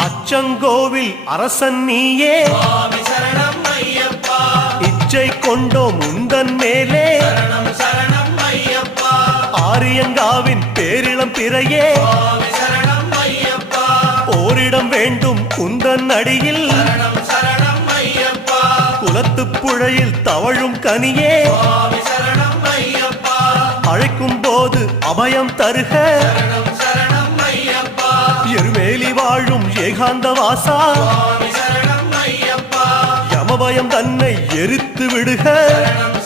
அச்சங்கோவில் அரசன் நீயே சுவாமி சரணம் ஐயப்பா இச்சை கொண்டோம் உந்தன் மேலே சரணம் சரணம் ஐயப்பா ஆரியங்காவின் பேரிளம் பிறையே சுவாமி சரணம் ஐயப்பா ஓரிடம் வேண்டும் உந்தன் அடியில் சரணம் சரணம் ஐயப்பா குலத்துப் புழையில் தவழும் கனியே சுவாமி சரணம் ஐயப்பா அழைக்கும் போது அபயம் தருக சரணம் சரணம் ஐயப்பா எருமேலி வாழும் ஏகாந்த வாசா சுவாமி சரணம் ஐயப்பா யமபயம் தன்னை எரித்து விடுக சரணம்